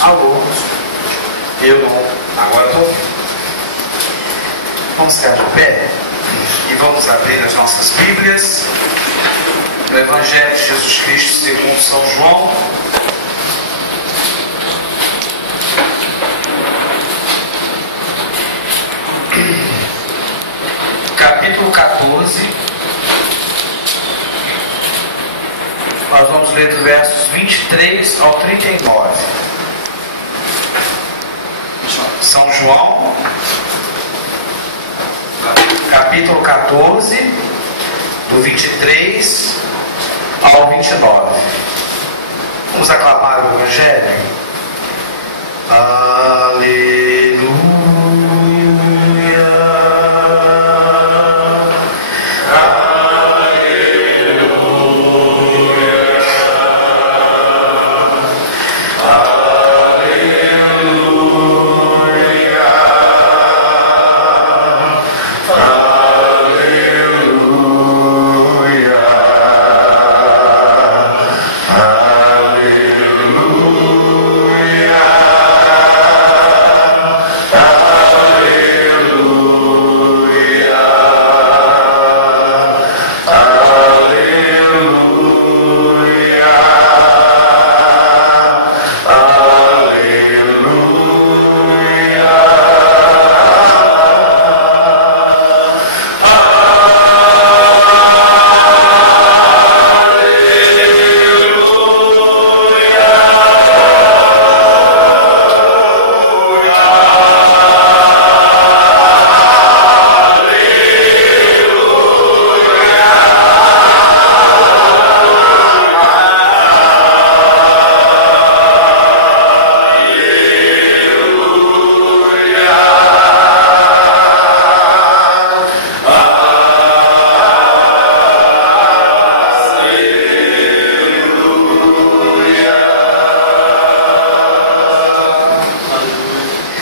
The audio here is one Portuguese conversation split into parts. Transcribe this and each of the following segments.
Alô? Eu não. Agora estou ouvindo. Vamos ficar de pé e vamos abrir as nossas Bíblias no Evangelho de Jesus Cristo segundo São João. Capítulo 14. Nós vamos ler dos versos 23 ao 39. São João, capítulo 14, do 23 ao 29. Vamos aclamar o Evangelho. Aleluia.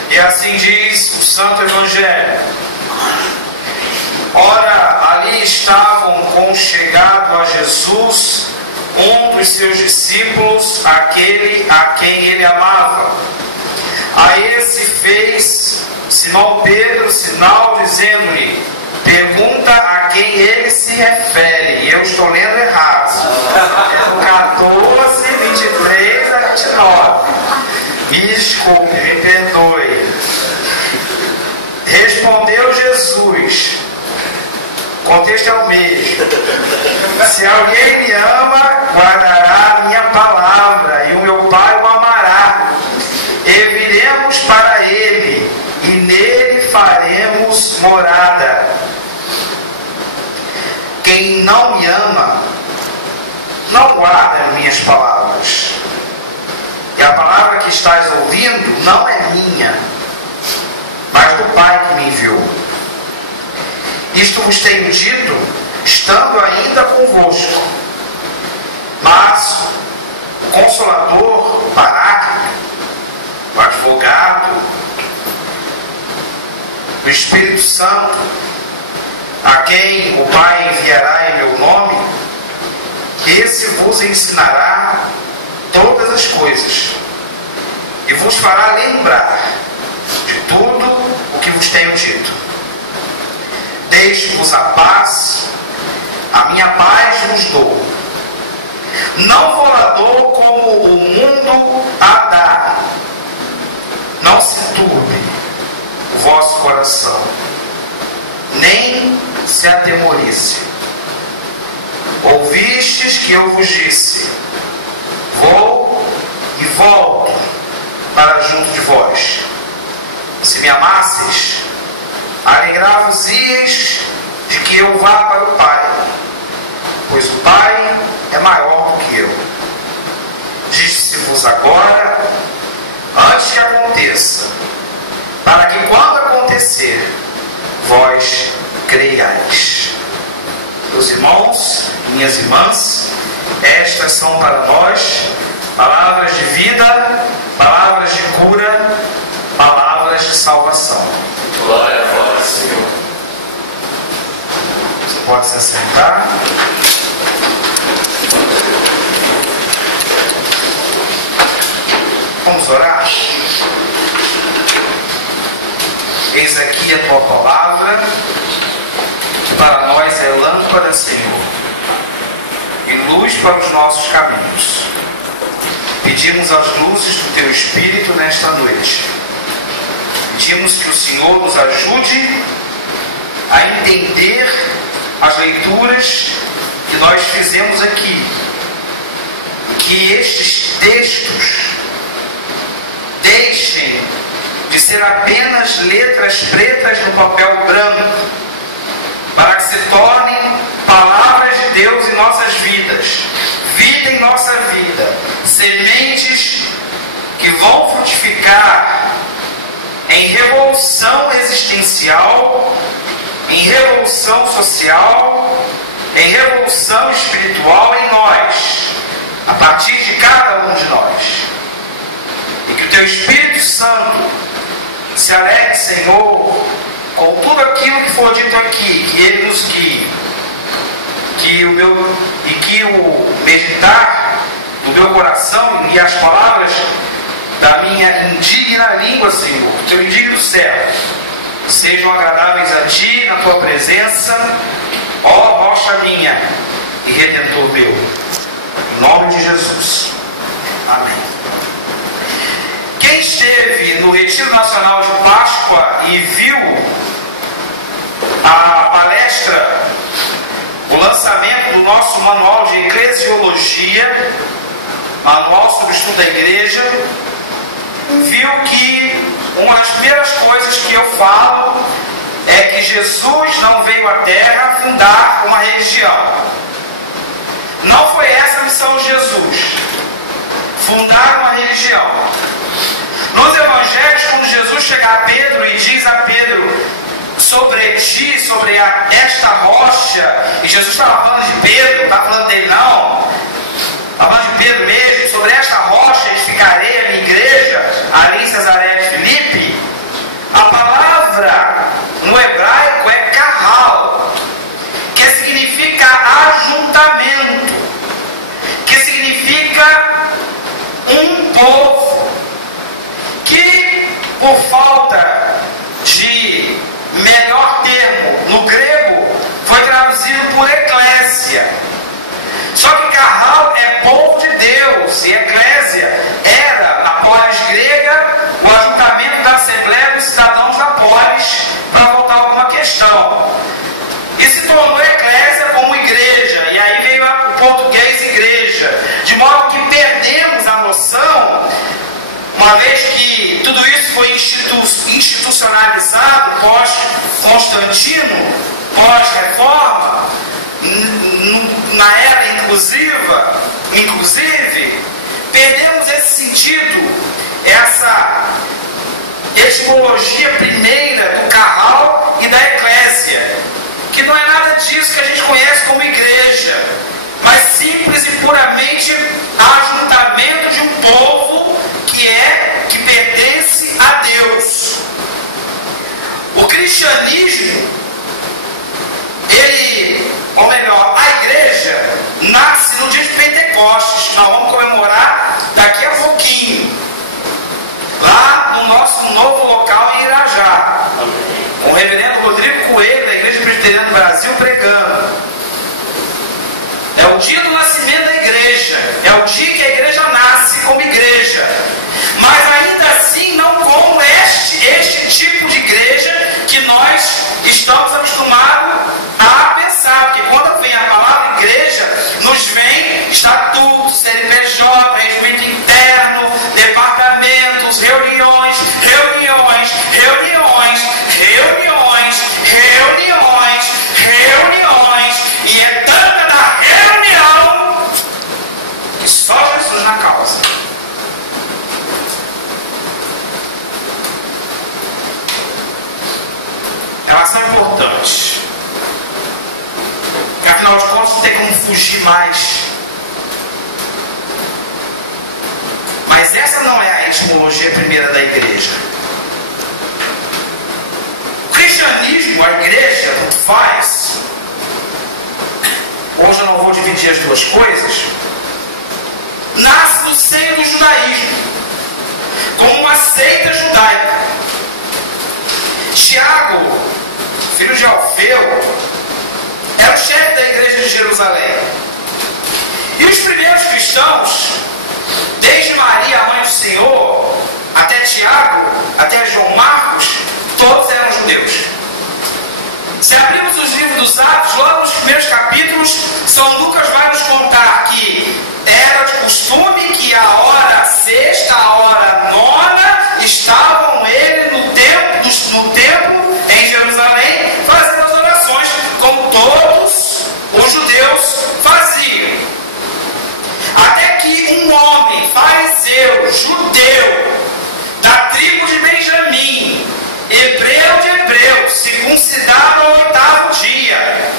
E assim diz o Santo Evangelho. Ora, ali estavam conchegado a Jesus um dos seus discípulos, aquele a quem ele amava. A esse fez Simão Pedro sinal, dizendo-lhe: pergunta a quem ele se refere. E eu estou lendo errado. É do 14, 23 a 29. Me desculpe, me perdoe. Respondeu Jesus. O contexto é o mesmo. Se alguém me ama, guardará a minha palavra, e o meu Pai o amará. E viremos para ele, e nele faremos morada. Quem não me ama, não guarda as minhas palavras. E a palavra que estás ouvindo não é minha, mas do Pai que me enviou. Isto vos tenho dito, estando ainda convosco. Mas o Consolador, o Paráclito, o Advogado, o Espírito Santo, a quem o Pai enviará em meu nome, esse vos ensinará todas as coisas, e vos fará lembrar de tudo o que vos tenho dito. Deixo-vos a paz, a minha paz vos dou. Não vou a dou como o mundo a dá. Não se turbe o vosso coração, nem se atemorize. Ouvistes que eu vos disse: vou e volto para junto de vós. Se me amasseis, alegrar-vos-eis de que eu vá para o Pai, pois o Pai é maior do que eu. Disse-vos agora, antes que aconteça, para que quando acontecer, vós creiais. Meus irmãos, minhas irmãs, estas são para nós palavras de vida, palavras de cura, palavras de salvação. Glória a vós, Senhor. Você pode se assentar. Vamos orar? Eis aqui a tua palavra, que para nós é lâmpada, Senhor, e luz para os nossos caminhos. Pedimos as luzes do teu Espírito nesta noite. Pedimos que o Senhor nos ajude a entender as leituras que nós fizemos aqui. Que estes textos deixem de ser apenas letras pretas no papel branco, para que se tornem palavras de Deus em nossas vidas, vida em nossa vida, sementes que vão frutificar em revolução existencial, em revolução social, em revolução espiritual em nós, a partir de cada um de nós. E que o teu Espírito Santo se alegre, Senhor, com tudo aquilo que for dito aqui, que Ele nos guie, que o meditar do meu coração e as palavras da minha indigna língua, Senhor, teu indigno servo, sejam agradáveis a Ti na Tua presença, ó rocha minha e Redentor meu. Em nome de Jesus. Amém. Quem esteve no Retiro Nacional de Páscoa e viu a palestra, o lançamento do nosso manual de eclesiologia, manual sobre o estudo da igreja, viu que uma das primeiras coisas que eu falo é que Jesus não veio à Terra fundar uma religião. Não foi essa a missão de Jesus, fundar uma religião. Nos evangelhos, quando Jesus chega a Pedro e diz a Pedro: sobre ti, sobre esta rocha, e Jesus estava falando de Pedro, não estava falando dele não, estava falando de Pedro mesmo, sobre esta rocha edificarei a minha igreja, ali em Cesaré de Filipe. A palavra no hebraico é kahal, que significa ajuntamento, que significa um povo, que por falta de melhor termo no grego foi traduzido por eclésia. Só que kahal é povo de Deus e eclésia era a polis grega, o ajuntamento da Assembleia dos Cidadãos da Polis, para voltar a alguma questão. E se tornou eclésia como igreja, e aí veio o português igreja, de modo que perdemos a noção, uma vez que tudo isso foi institucionalizado pós-Constantino, pós-reforma, na era inclusiva, inclusive, perdemos esse sentido, essa etimologia primeira do kahal e da eclésia, que não é nada disso que a gente conhece como igreja, mas simples e puramente ajuntamento de um povo que pertence a Deus. O cristianismo, ou melhor, a igreja nasce no dia de Pentecostes, que nós vamos comemorar daqui a pouquinho, lá no nosso novo local em Irajá, com o reverendo Rodrigo Coelho, da Igreja Presbiteriana do Brasil, pregando. É o dia do nascimento da igreja, é o dia que a igreja nasce como igreja, mas ainda assim não como este tipo de igreja que nós estamos acostumados a pensar, porque quando vem a palavra igreja, nos vem estatutos, CNPJ, regimento interno, departamentos, reuniões, e é tanta da reunião que só Jesus na causa. Elas são importantes, porque afinal de contas não tem como fugir mais. Mas essa não é a etimologia primeira da igreja. O cristianismo, a igreja, tanto faz. Hoje eu não vou dividir as duas coisas. Nasce no seio do judaísmo. judeu, era o chefe da igreja de Jerusalém. E os primeiros cristãos, desde Maria, a mãe do Senhor, até Tiago, até João Marcos, todos eram judeus. Se abrimos os livros dos Atos, logo nos primeiros capítulos, São Lucas vai nos contar que era de costume que a hora sexta, a hora nona, estavam ele no templo em Jerusalém, fazendo as orações, como todos os judeus faziam. Até que um homem fariseu, judeu, da tribo de Benjamim, hebreu de hebreus, circuncidado ao 8º dia,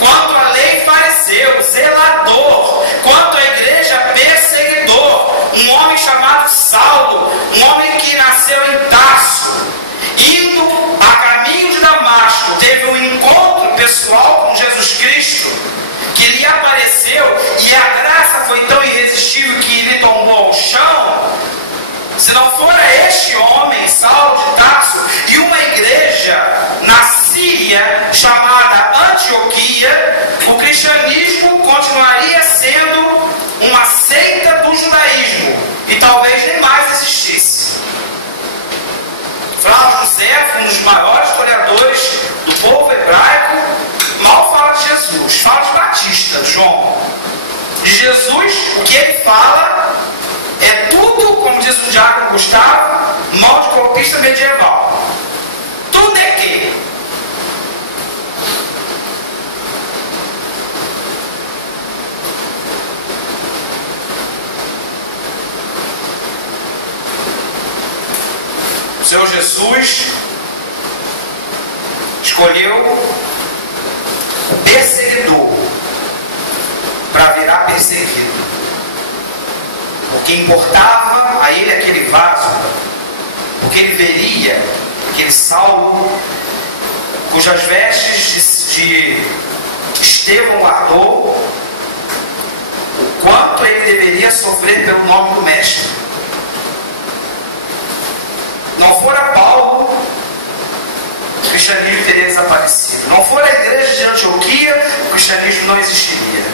quanto à lei fariseu, zelador, quanto à igreja perseguidor, um homem chamado Saulo, um homem que nasceu em Tarso, indo a caminho de Damasco, teve um encontro pessoal com Jesus Cristo, que lhe apareceu, e a graça foi tão irresistível que lhe tombou ao chão. Se não fora este homem, Saulo de Tarso, e uma igreja na Síria chamada Antioquia, o cristianismo continuaria sendo uma seita do judaísmo e talvez nem mais existisse. Flávio José, um dos maiores historiadores do povo hebraico, mal fala de Jesus, fala de Batista, João. De Jesus, o que ele fala é tudo, como diz o diácono Gustavo, mal de golpista medieval. Tudo é que o Senhor Jesus escolheu o perseguidor para virar perseguido, porque importava a ele aquele vaso, porque ele veria aquele Saulo, cujas vestes de Estevão guardou, o quanto ele deveria sofrer pelo nome do Mestre. Não fora Paulo, o cristianismo teria desaparecido. Não fora a igreja de Antioquia, o cristianismo não existiria.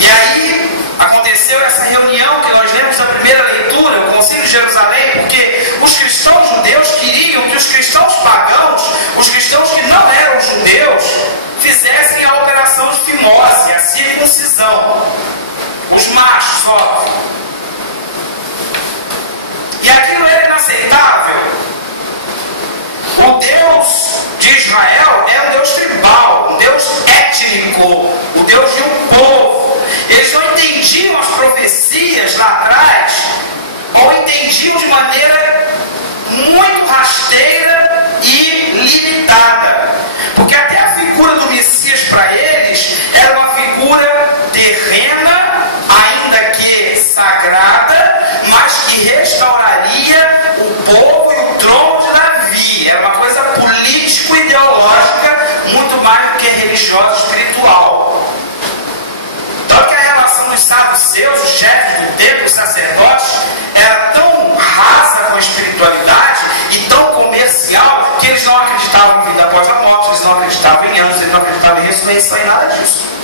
E aí aconteceu essa reunião que nós lemos na primeira leitura, o Concílio de Jerusalém, porque os cristãos judeus queriam que os cristãos pagãos, os cristãos que não eram judeus, fizessem a operação de fimose, a circuncisão. Os machos, óbvio. E aquilo era inaceitável. O Deus de Israel é um Deus tribal, um Deus étnico, o Deus de um povo. Eles não entendiam as profecias lá atrás, ou entendiam de maneira muito rasteira e limitada. Porque até a figura do Messias para eles era uma figura terrena, ainda que sagrada, mas que restauraria o povo e o trono de Davi. Era uma coisa político-ideológica, muito mais do que religiosa e espiritual. Tanto que a relação dos saduceus, os chefes do templo, os sacerdotes, era tão rasa com a espiritualidade e tão comercial que eles não acreditavam em vida após a morte, eles não acreditavam em anjos, eles não acreditavam em ressurreição e nada disso.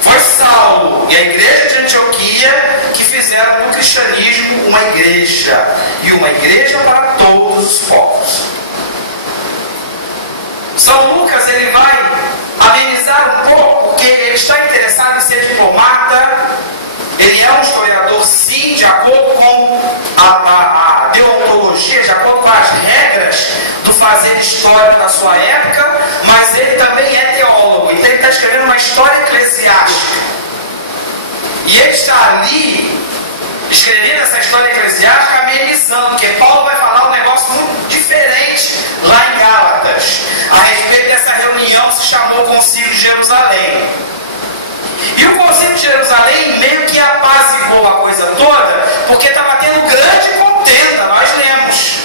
Foi Saulo e a igreja de Antioquia que fizeram do cristianismo uma igreja, e uma igreja para todos os povos. São Lucas ele vai amenizar um pouco, porque ele está interessado em ser diplomata. Ele é um historiador, sim, de acordo com a deontologia, de acordo com as regras do fazer histórico da sua época, mas ele também é teólogo, então ele está escrevendo uma história eclesiástica. E ele está ali escrevendo essa história eclesiástica amenizando, porque Paulo vai falar um negócio muito diferente lá em Gálatas. A respeito dessa reunião se chamou Concílio de Jerusalém. E o Concílio de Jerusalém meio que apaziguou a coisa toda, porque estava tendo grande contenda, nós lemos,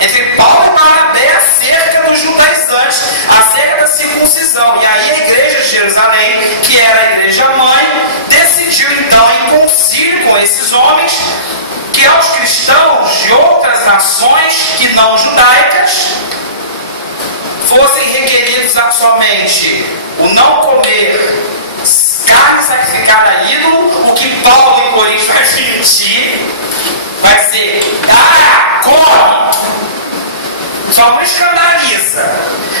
entre Paulo e Barnabé acerca dos judaizantes, acerca da circuncisão. E aí a igreja de Jerusalém, que era a igreja mãe, decidiu então em concílio com esses homens que aos cristãos de outras nações que não judaicas fossem requeridos somente o não comer carne sacrificada a ídolo, o que Paulo em Coríntios vai admitir vai ser: come! Só não escandaliza,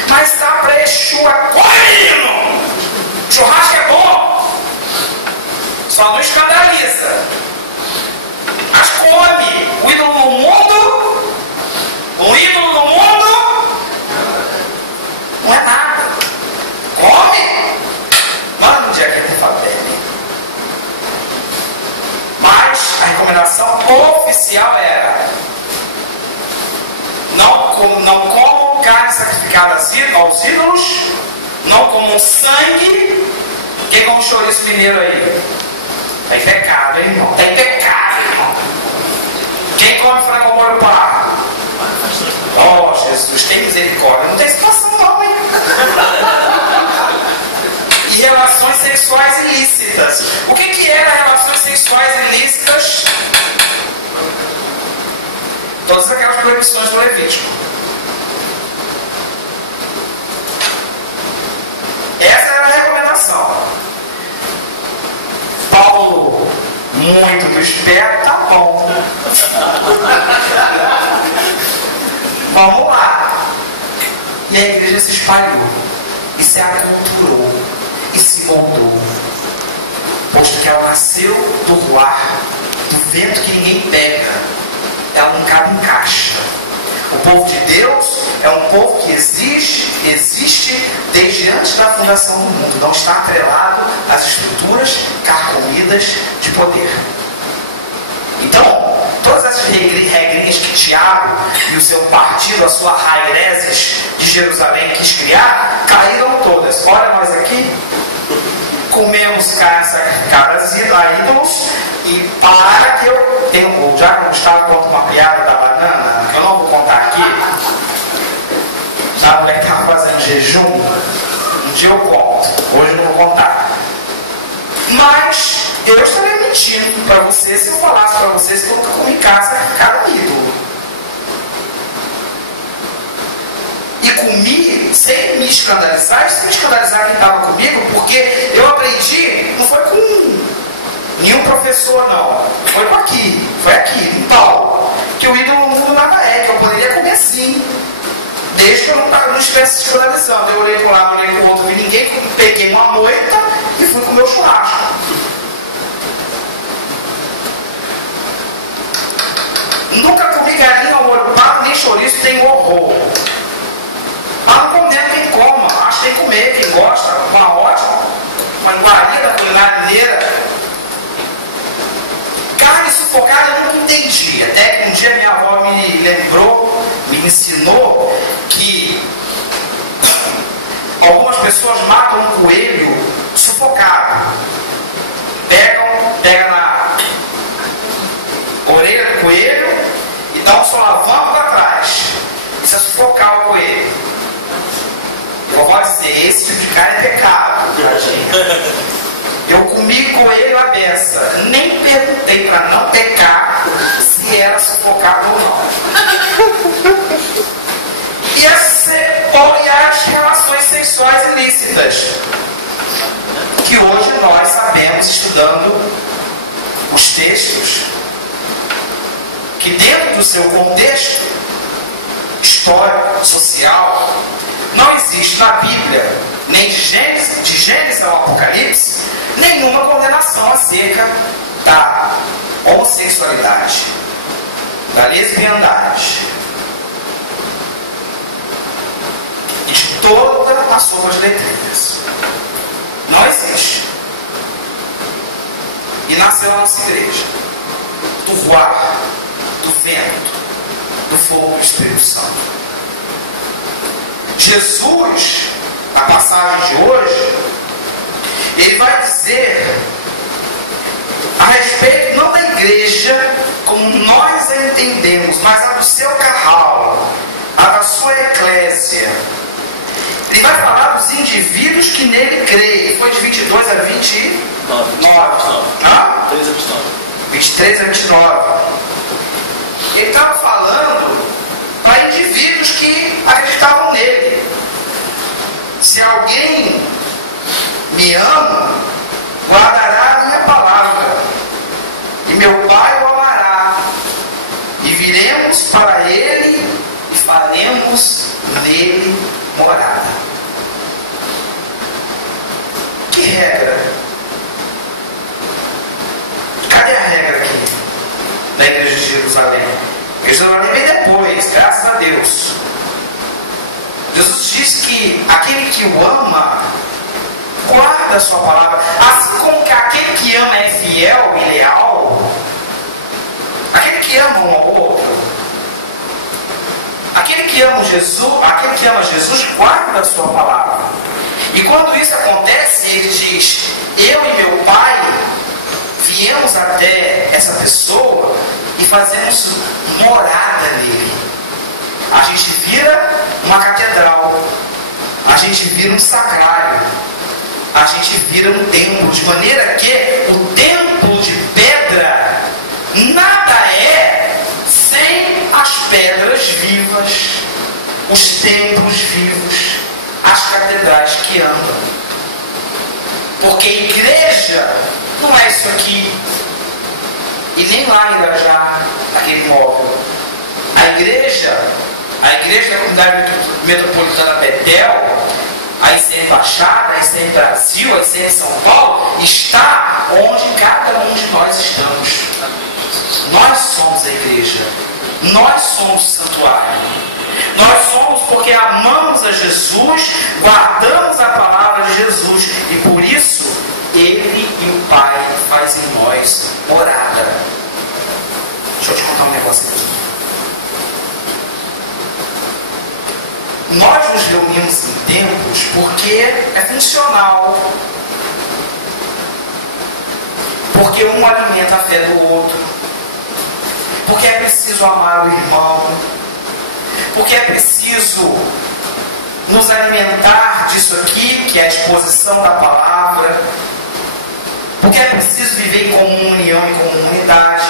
mas está para Yeshua, come! Churrasco é bom, só não escandaliza, mas come. O ídolo no mundo, um ídolo no mundo não é nada. Come, manda um dia que tem fabele. Mas a recomendação oficial era: não comam carne sacrificada aos ídolos, não comam sangue. Quem come chouriço mineiro aí? Está em pecado, hein, irmão? Está em pecado, irmão. Quem come frango ao molho pardo? Oh, Jesus, tem misericórdia. Não tem situação não, hein? E relações sexuais ilícitas. O que era relações sexuais ilícitas? Todas aquelas proibições do Levítico. Essa era a recomendação. Paulo, muito do esperto, tá bom. Vamos lá. E a igreja se espalhou, e se aculturou, e se moldou, posto que ela nasceu do ruar, do vento que ninguém pega. Ela não cabe em caixa. O povo de Deus é um povo que existe desde antes da fundação do mundo. Não está atrelado às estruturas carcomidas de poder. Então, todas essas regrinhas que Tiago e o seu partido, a sua Raireses de Jerusalém quis criar, caíram todas. Olha nós aqui. Comemos carne sacrificada a ídolos. E para que eu tenho, já que o Gustavo conta uma piada da banana, que eu não vou contar aqui, sabe o que estava fazendo jejum? Um dia eu conto, hoje eu não vou contar. Mas eu estaria mentindo para você se eu falasse para vocês que eu nunca comi carne sacrificada a ídolo. E comi sem me escandalizar, e sem escandalizar quem estava comigo, porque eu aprendi, não foi com nenhum professor não, foi aqui, em Paulo, que o ídolo no mundo nada é, que eu poderia comer sim, desde que eu não estivesse escandalizando. Eu olhei para um lado, olhei para o outro, vi ninguém, peguei uma moita e fui comer o churrasco. Nunca comi galinha ao molho pardo, nem chouriço, tem horror. Mas não comendo quem coma, acho que tem que comer, quem gosta, uma ótima, uma iguaria da culinária mineira. Carne sufocada eu nunca entendi. Até que um dia minha avó me lembrou, me ensinou que algumas pessoas matam um coelho sufocado. Pega na orelha do coelho e dá um solavanco para trás. Isso é sufocar o coelho. Eu vou dizer, esse tipo de carne é pecado. Eu comi coelho à beça. Nem perguntei para não pecar se era sufocado ou não. E as relações sexuais ilícitas, que hoje nós sabemos, estudando os textos, que dentro do seu contexto histórico, social, não existe na Bíblia, nem de Gênesis ao Apocalipse, nenhuma condenação acerca da homossexualidade, da lesbiandade e de todas as suas letrinhas. Não existe. E nasceu a nossa igreja do ruar, do vento, do fogo do Espírito Santo. Jesus, na passagem de hoje, ele vai dizer a respeito não da igreja como nós a entendemos, mas a do seu carral, a da sua eclésia. Ele vai falar dos indivíduos que nele creem. Foi de 22 a 29. 23 a 29. Ele estava falando para indivíduos que acreditavam nele. se alguém me ama, guardará a minha palavra, e meu Pai o amará, e viremos para ele e faremos nele morada. Que regra? Cadê a regra aqui da igreja de Jerusalém? A igreja de Jerusalém vem depois, graças a Deus. Jesus diz que aquele que o ama guarda a sua palavra, assim como que aquele que ama é fiel e leal. Aquele que ama um ao outro, aquele que ama Jesus guarda a sua palavra. E quando isso acontece, ele diz: eu e meu Pai viemos até essa pessoa e fazemos morada nele. A gente vira uma catedral, a gente vira um sacrário, a gente vira um templo, de maneira que o templo de pedra nada é sem as pedras vivas, os templos vivos, as catedrais que andam. Porque igreja não é isso aqui, e nem lá em Irajá, aquele móvel. A igreja da comunidade metropolitana Betel, a ICM Baixada, a ICM Brasil, a ICM São Paulo, está onde cada um de nós estamos. Nós somos a igreja, nós somos o santuário. Nós somos porque amamos a Jesus, guardamos a palavra de Jesus, e por isso Ele e o Pai fazem em nós morada. Deixa eu te contar um negócio aqui. Nós nos reunimos em templos porque é funcional. Porque um alimenta a fé do outro. Porque é preciso amar o irmão. Porque é preciso nos alimentar disso aqui, que é a exposição da palavra. Porque é preciso viver em comunhão e comunidade.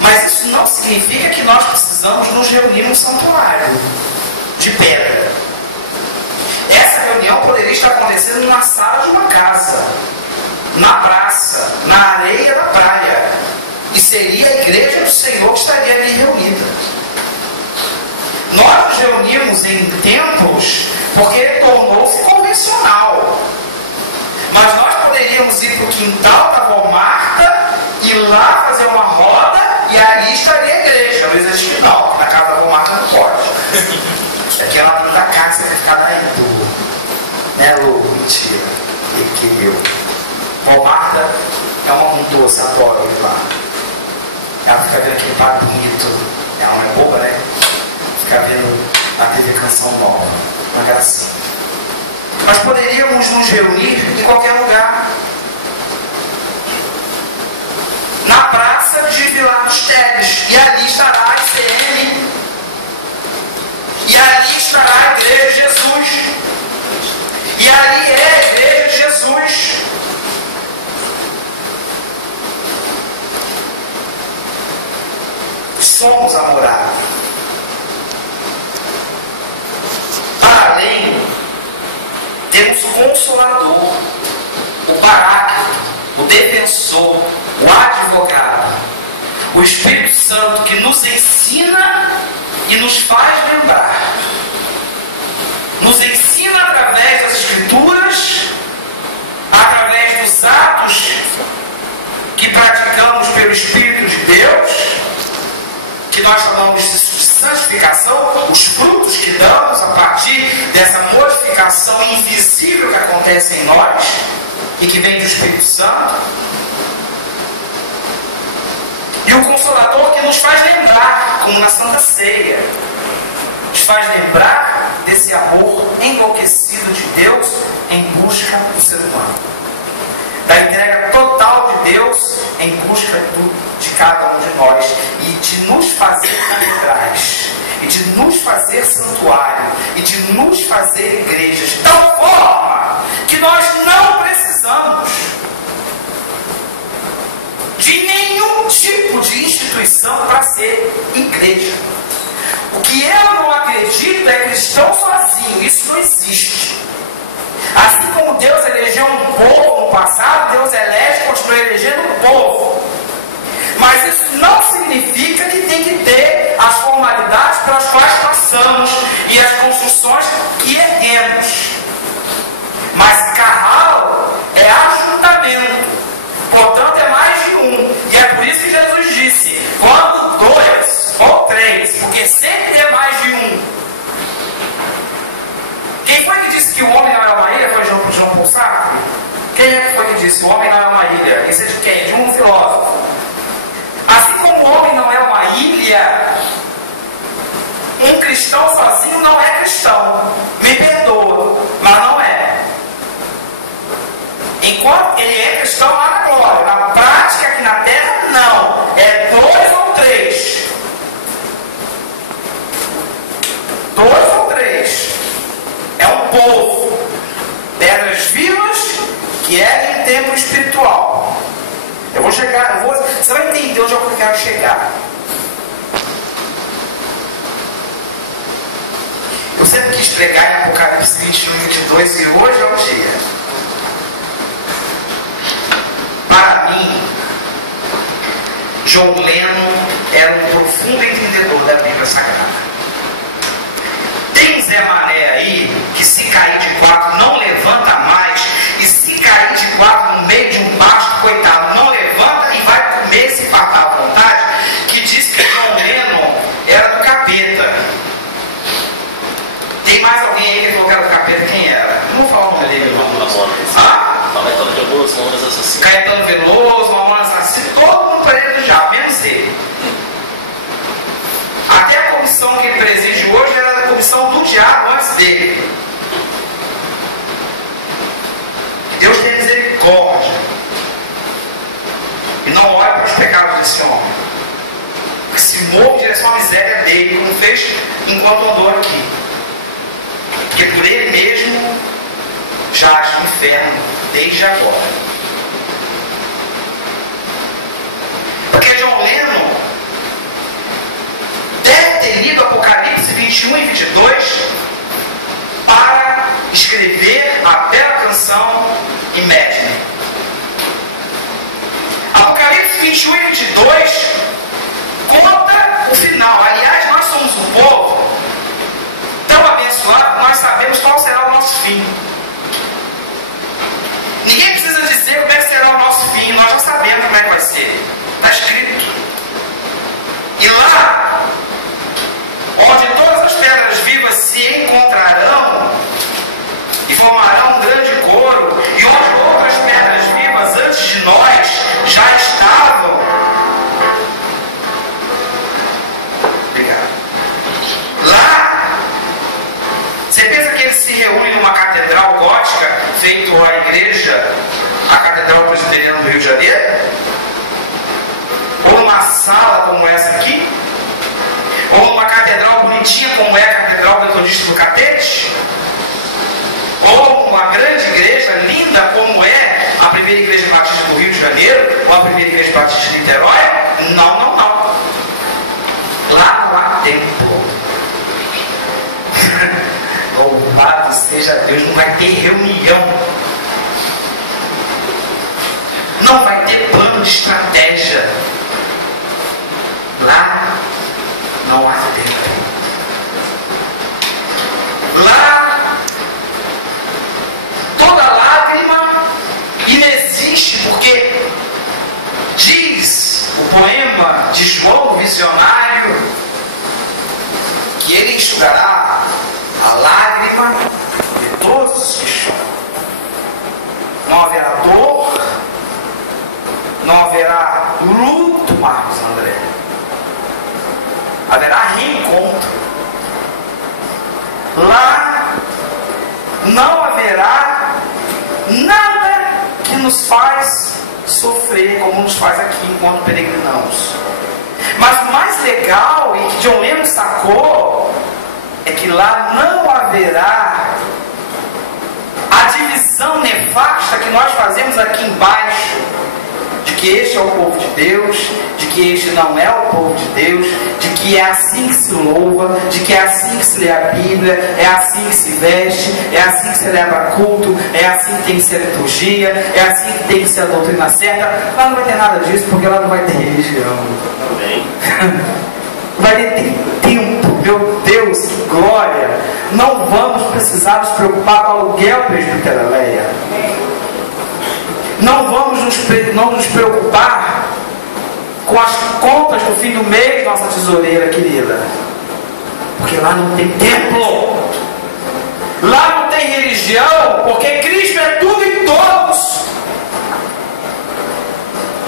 Mas isso não significa que nós precisamos nos reunir num santuário de pedra. Essa reunião poderia estar acontecendo na sala de uma casa, na praça, na areia da praia, e seria a igreja do Senhor que estaria ali reunida. Nós nos reunimos em templos porque tornou-se convencional, mas nós poderíamos ir para o quintal da avó Marta, ir lá fazer uma roda, e ali estaria a igreja, Luiz Espinal, que na casa da avó Marta não pode. Aqui ela tem da casa, você vai ficar daí, Lu. Né, Lu? Mentira. Que eu. Vó Marta é uma montosa, adoro ir lá. Ela fica vendo aquele par bonito. Ela não é boba, né? Fica vendo a TV Canção Nova. Uma gracinha. Mas poderíamos nos reunir em qualquer lugar. Na praça de Vilar dos Teles. E ali estará a ICM. E ali estará a igreja de Jesus. E ali é a igreja de Jesus. Somos a morada. Para além, temos o Consolador, o Paráclito, o Defensor, o Advogado, o Espírito Santo, que nos ensina e nos faz lembrar. Nos ensina através das Escrituras, através dos atos que praticamos pelo Espírito de Deus, que nós chamamos de santificação, os frutos que damos a partir dessa modificação invisível que acontece em nós e que vem do Espírito Santo. E o Consolador que nos faz lembrar, como na Santa Ceia, nos faz lembrar desse amor enlouquecido de Deus em busca do ser humano. Da entrega total de Deus em busca de cada um de nós. E de nos fazer catedrais. E de nos fazer santuário. E de nos fazer igrejas. De tal forma que nós não precisamos de nenhum tipo de instituição para ser igreja. O que eu não acredito é cristão sozinho. Isso não existe. Assim como Deus elegeu um povo no passado, Deus elege e continua elegendo um povo. Mas isso não significa que tem que ter as formalidades pelas quais passamos e as construções que erguemos. Mas carral é ajuntamento, portanto é mais de um. E é por isso que Jesus disse: quando dois ou três, porque sempre é mais de um. Quem foi que disse que o homem não é uma ilha? Foi João Paul Sartre? Quem é que foi que disse que o homem não é uma ilha? Esse é de quem? De um filósofo. Assim como o homem não é uma ilha, um cristão sozinho não é cristão. Me perdoa, mas não é. Enquanto ele é cristão lá na glória, na prática aqui na terra, não. É dois ou três. Dois ou três. É um povo. Pedras vivas que é em templo espiritual. Eu vou chegar, você vai entender onde eu quero chegar. Eu sempre quis pregar em Apocalipse 21 e 22 e hoje é o dia. Para mim, John Lennon era um profundo entendedor da Bíblia Sagrada. Tem Zé Mané aí que se cair de quatro não levanta mais, e se cair de quatro no meio de um basto, coitado, não levanta e vai comer se fartar à vontade, que diz que John Lennon era do capeta. Tem mais alguém aí que falou que era do capeta? Quem era? Não vou falar o nome dele. Caetano Veloso, Mamonas Assassinas. Caetano Veloso, Mamonas Assassinas, todo mundo para ele do diabo, menos ele. Até a comissão que ele preside hoje era da comissão do diabo antes dele. Que Deus tenha misericórdia e não olhe para os pecados desse homem, que se move em direção à miséria dele, como fez enquanto andou aqui, porque por ele mesmo jaz no inferno desde agora. Porque John Lennon deve ter lido Apocalipse 21 e 22 para escrever a bela canção Imagine. Apocalipse 21 e 22 conta o final. Aliás, nós somos um povo tão abençoado que nós sabemos qual será o nosso fim. Ninguém precisa dizer como é que será o nosso fim, nós já sabemos como é que vai ser. Está escrito. E lá, onde todas as pedras vivas se encontrarão e formarão um grande coro, e onde outras pedras vivas antes de nós já estavam. Obrigado. Lá, você pensa que eles se reúnem numa catedral gótica, feito a igreja, a Catedral Presbiteriana do Rio de Janeiro? Ou numa sala como essa aqui? Ou numa catedral bonitinha como é a Catedral Metodista do Catete? Ou uma grande igreja linda como é a primeira igreja batista do Rio de Janeiro? Ou a primeira igreja batista de Niterói? Não, não, não. Lá não há templo. Louvado seja Deus, não vai ter reunião. Não vai ter plano de estratégia. Lá não há tempo. Lá toda lágrima inexiste, porque diz o poema de João, o visionário, que ele enxugará a lágrima de todos os que choram. Não haverá dor, não haverá luto, Marcos André. Haverá reencontro. Lá não haverá nada que nos faz sofrer como nos faz aqui enquanto peregrinamos. Mas o mais legal, e que John Lennon sacou, é que lá não haverá a divisão nefasta que nós fazemos aqui embaixo, de que este é o povo de Deus, de que este não é o povo de Deus, de que que é assim que se louva, de que é assim que se lê a Bíblia, é assim que se veste, é assim que se leva culto, é assim que tem que ser a liturgia, é assim que tem que ser a doutrina certa. Lá não vai ter nada disso, porque lá não vai ter religião. Vai ter tempo, meu Deus, que glória! Não vamos precisar nos preocupar com o aluguel presbiteral. Não vamos nos preocupar com as contas no fim do mês, nossa tesoureira querida. Porque lá não tem templo. Lá não tem religião, porque Cristo é tudo e todos.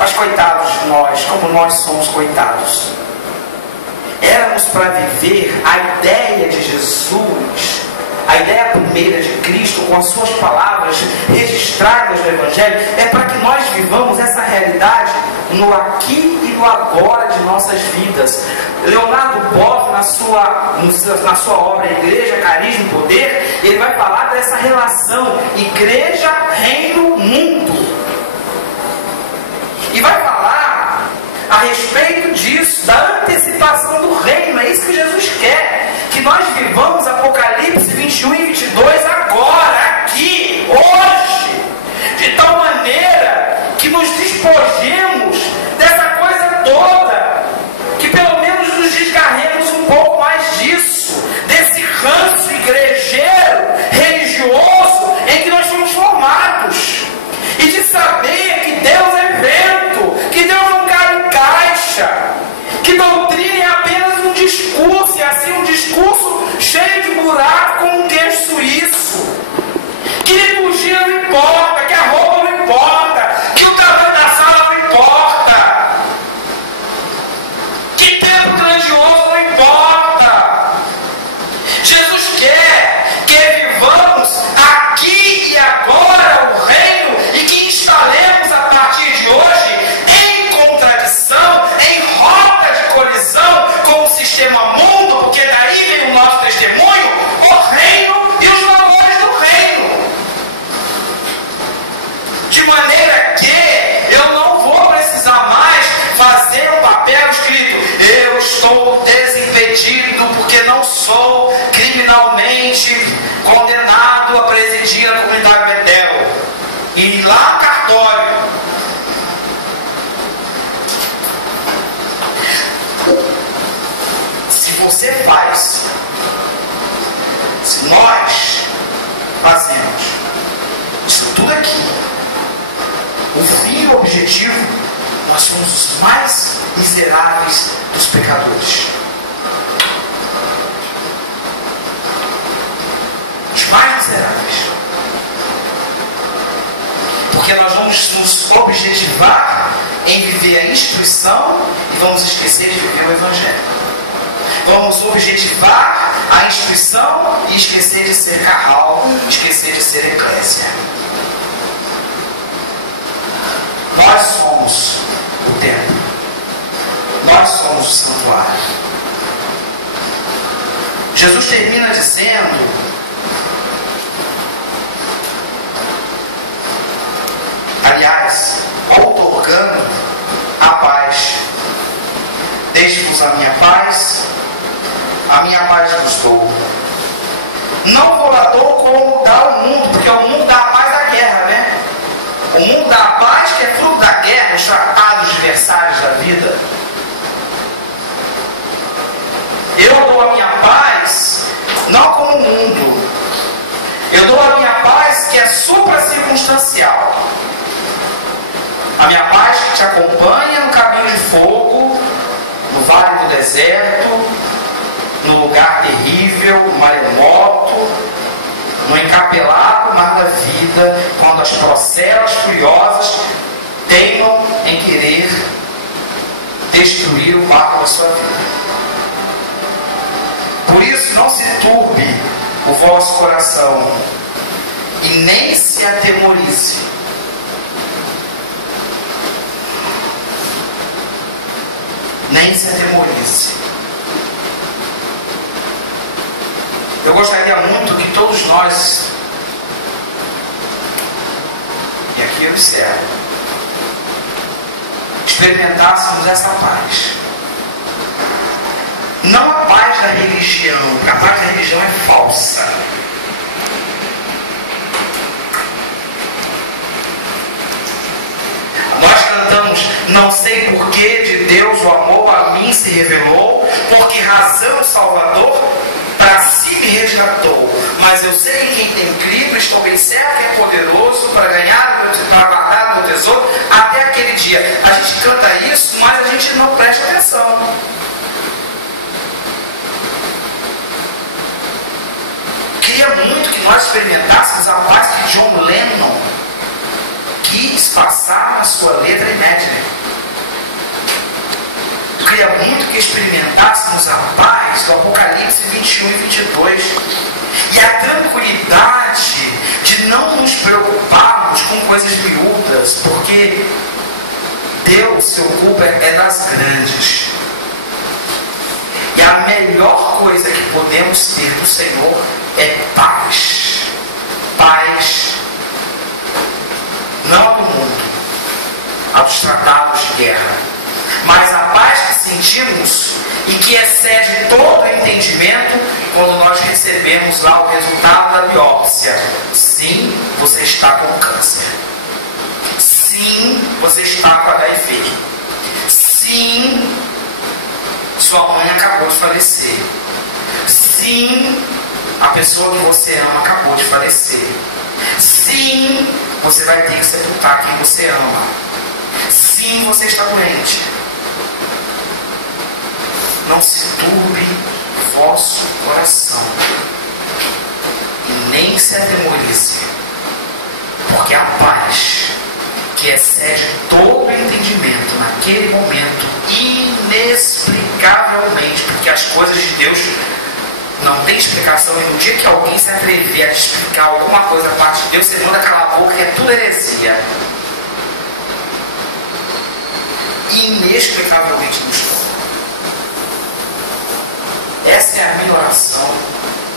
Mas coitados de nós, como nós somos coitados. Éramos para viver a ideia de Jesus, a ideia primeira de Cristo, com as suas palavras registradas no Evangelho, é para que nós vivamos essa realidade no aqui e no agora de nossas vidas. Leonardo Boff, na sua obra Igreja, Carisma e Poder, ele vai falar dessa relação igreja, reino, mundo. E vai falar a respeito disso, da antecipação do reino. É isso que Jesus quer, que nós vivamos Apocalipse 21 e 22 agora, aqui, hoje, de tal maneira que nos despojemos dessa coisa toda, que pelo menos nos desgarremos um pouco mais disso, desse ranço igrejeiro, religioso, em que nós somos formados, e de saber que Deus é vento, que Deus não cabe em caixa, que doutrina é apenas um discurso, e assim um discurso cheio de buraco com um queijo suíço, que liturgia não importa, que a roupa não importa, que o tamanho da sala não importa, que tempo grandioso não importa. Jesus quer que vivamos aqui e agora o reino e que instalemos a partir de hoje em contradição, em rota de colisão com o sistema mundo, porque daí vem o nosso testemunho, o reino e os valores do reino. De maneira que eu não vou precisar mais fazer um papel escrito: eu estou desimpedido porque não sou criminalmente condenado a presidir a comunidade Betel. E ir lá no cartório. Se você faz, se nós fazemos isso tudo aqui, o fim e o objetivo, nós somos os mais miseráveis dos pecadores. Os mais miseráveis. Porque nós vamos nos objetivar em viver a instrução e vamos esquecer de viver o Evangelho. Vamos objetivar a instrução e esquecer de ser carral, esquecer de ser eclésia. Nós somos o templo. Nós somos o santuário. Jesus termina dizendo: aliás, outorgando a paz. Deixe-vos a minha paz vos dou. Não vou lá dou como dá o mundo, porque o mundo dá a paz da guerra, né? O mundo dá a paz que é fruto da guerra, os tratados adversários da vida. Eu dou a minha paz não como o mundo. Eu dou a minha paz que é supracircunstancial. A minha paz que te acompanha no caminho de fogo, no vale do deserto, no lugar terrível, maremoto, no encapelado mar da vida, quando as procelas furiosas teimam em querer destruir o barco da sua vida. Por isso, não se turbe o vosso coração e nem se atemorize. Nem se atemorize. Eu gostaria muito que todos nós, e aqui eu encerro, experimentássemos essa paz. Não a paz da religião, porque a paz da religião é falsa. Nós cantamos, não sei por que de Deus o amor a mim se revelou, por que razão o Salvador para si me resgatou. Mas eu sei em quem tem crido, estou bem certo que é poderoso para guardar o meu tesouro até aquele dia. A gente canta isso, mas a gente não presta atenção. Queria muito que nós experimentássemos a paz que John Lennon quis passar na sua letra Imagine. Eu queria muito que experimentássemos a paz do Apocalipse 21 e 22 e a tranquilidade de não nos preocuparmos com coisas miúdas, porque Deus se ocupa das grandes. E a melhor coisa que podemos ter do Senhor é paz. Paz não do mundo, a dos tratados de guerra, mas a paz que sentimos e que excede todo o entendimento quando nós recebemos lá o resultado da biópsia. Sim, você está com câncer. Sim, você está com HIV. Sim, sua mãe acabou de falecer. Sim, a pessoa que você ama acabou de falecer. Sim, você vai ter que sepultar quem você ama. Sim, você está doente. Não se turbe vosso coração e nem se atemorize, porque a paz que excede todo o entendimento naquele momento, inexplicavelmente, porque as coisas de Deus não tem explicação, e no dia que alguém se atrever a explicar alguma coisa a parte de Deus, você manda calar a boca, que é tudo heresia. Inexplicavelmente nos toma. Essa é a minha oração.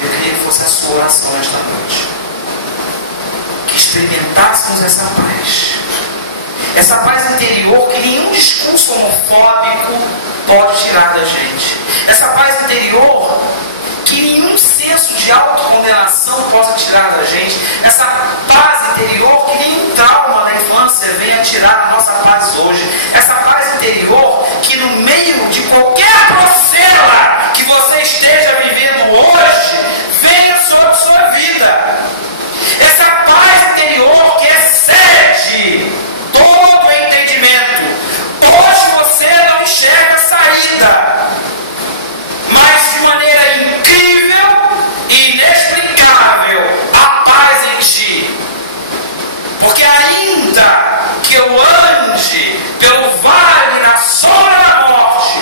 Eu queria que fosse a sua oração esta noite. Que experimentássemos essa paz. Essa paz interior que nenhum discurso homofóbico pode tirar da gente. Essa paz interior que nenhum senso de autocondenação possa tirar da gente. Essa paz interior que nenhum trauma da infância venha tirar a nossa paz hoje. Essa paz interior que no meio de qualquer procela que você esteja vivendo hoje, venha sobre sua vida. Essa paz interior que excede todo o entendimento. Hoje você não enxerga saída, mas de maneira incrível e inexplicável, a paz em ti. Porque ainda que eu ande pelo vale da sombra da morte,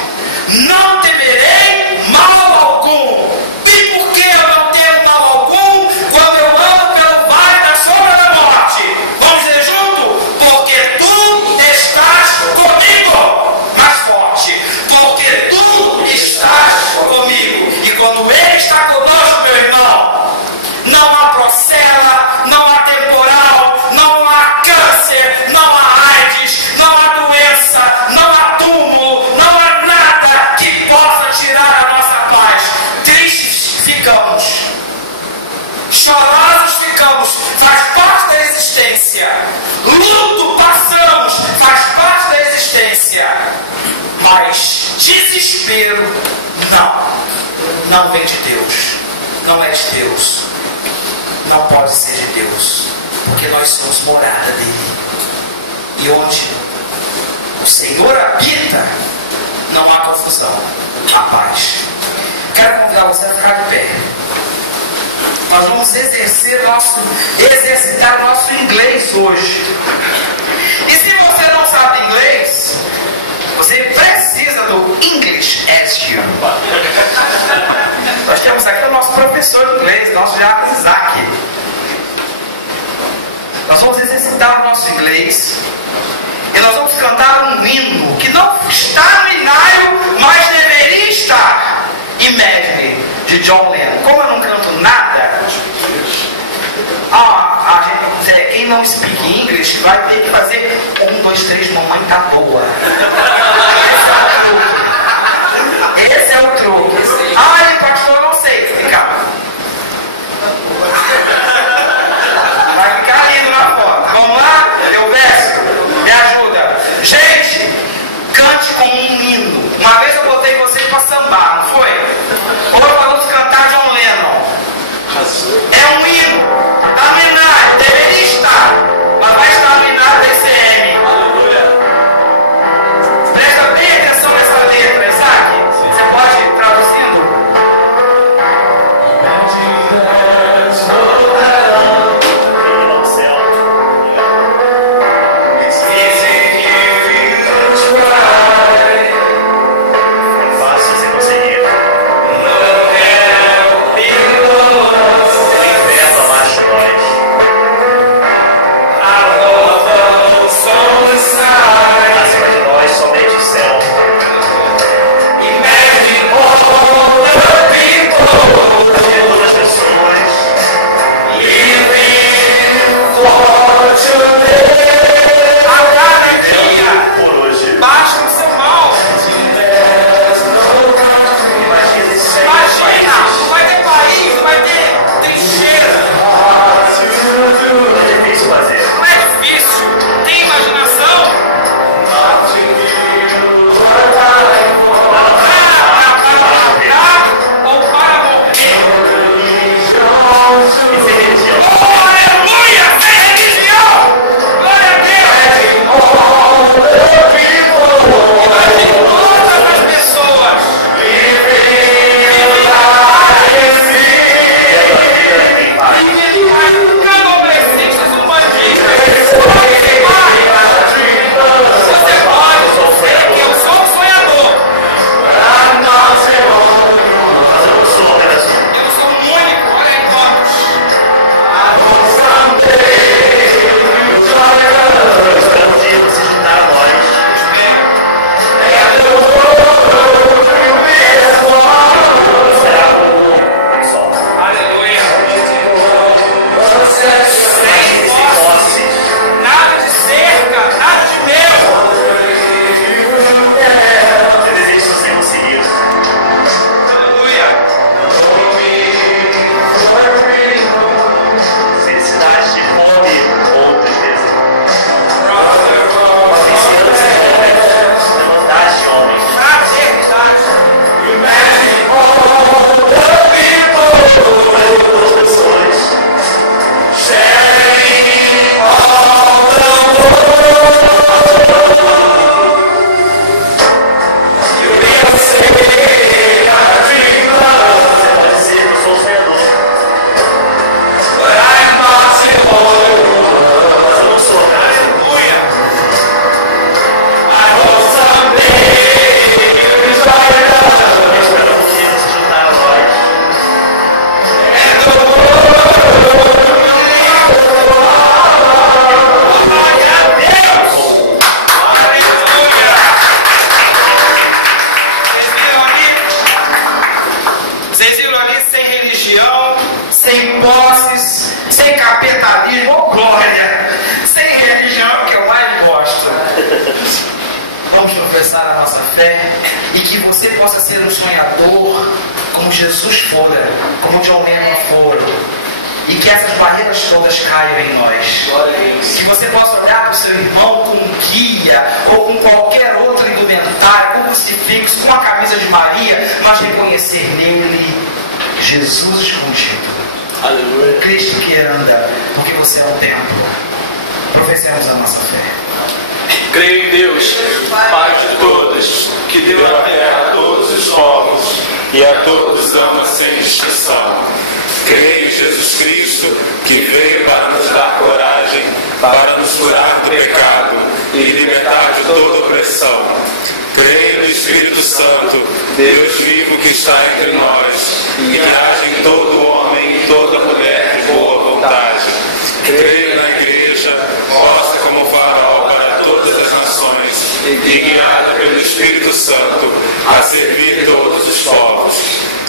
não temerei mal algum. E por que eu não temo mal algum quando eu ando pelo vale da sombra da morte? Vamos dizer junto? Porque tu estás comigo. Mais forte. Porque tu estás comigo. E quando Ele está conosco, meu irmão, não há procela, não há temporal, não há câncer, não há AIDS, não há doença, não há túmulo, não há nada que possa tirar a nossa paz. Tristes ficamos, chorosos ficamos, faz parte da existência. Luto passamos, faz parte da existência. Mas desespero, não vem de Deus, não é de Deus, não pode ser de Deus, porque nós somos morada dele. E onde o Senhor habita, não há confusão, há paz. Quero convidar você a ficar de pé. Nós vamos exercitar nosso inglês hoje. E se você não sabe inglês, você precisa do English as You. Nós temos aqui o nosso professor de inglês, nosso Jacques Isaac. Nós vamos exercitar o nosso inglês e nós vamos cantar um hino que não está no inário, mas deveria estar. Imagine, de John Lennon. Como eu não canto nada, quem não speak English vai ter que fazer 1, 2, 3, mamãe tá boa. Esse é o truque. para sambar, não foi? Hoje nós vamos cantar John Lennon. É um hino. A homenagem deveria estar, mas vai estar no hinário da ICM. Aleluia. Presta bem atenção nessa letra, Isaac. Você pode ir traduzindo? Sem posses, sem capitalismo, oh glória, sem religião, que eu mais gosto. Vamos professar a nossa fé e que você possa ser um sonhador como Jesus fora, como John Lennon fora, e que essas barreiras todas caiam em nós. Que você possa olhar para o seu irmão com um guia ou com qualquer outro indumentário, com um crucifixo, com uma camisa de Maria, mas reconhecer nele Jesus escondido. Aleluia. Cristo que anda, porque você é um templo. Professemos a nossa fé. Creio em Deus, Pai de todos, que deu a terra a todos os povos e a todos ama sem distinção. Creio em Jesus Cristo, que veio para nos dar coragem, para nos curar do pecado e libertar de toda opressão. Creio no Espírito Santo, Deus vivo que está entre nós e que age em todo homem e toda mulher de boa vontade. Creio na Igreja, posta como farol para todas as nações e guiada pelo Espírito Santo a servir todos os povos.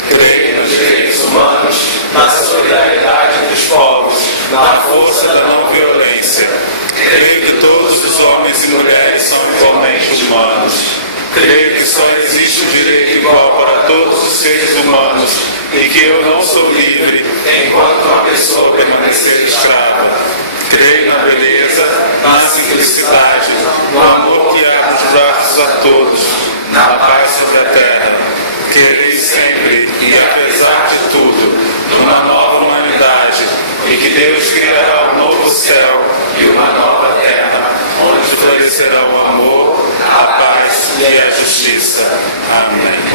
Creio nos direitos humanos, na solidariedade entre os povos, na força da não violência. Creio que todos os homens e mulheres são igualmente humanos. Creio que só existe um direito igual para todos os seres humanos e que eu não sou livre enquanto uma pessoa permanecer escrava. Creio na beleza, na simplicidade, no amor que abre os braços a todos, na paz sobre a terra. Deus criará um novo céu e uma nova terra, onde florescerão o amor, a paz e a justiça. Amém.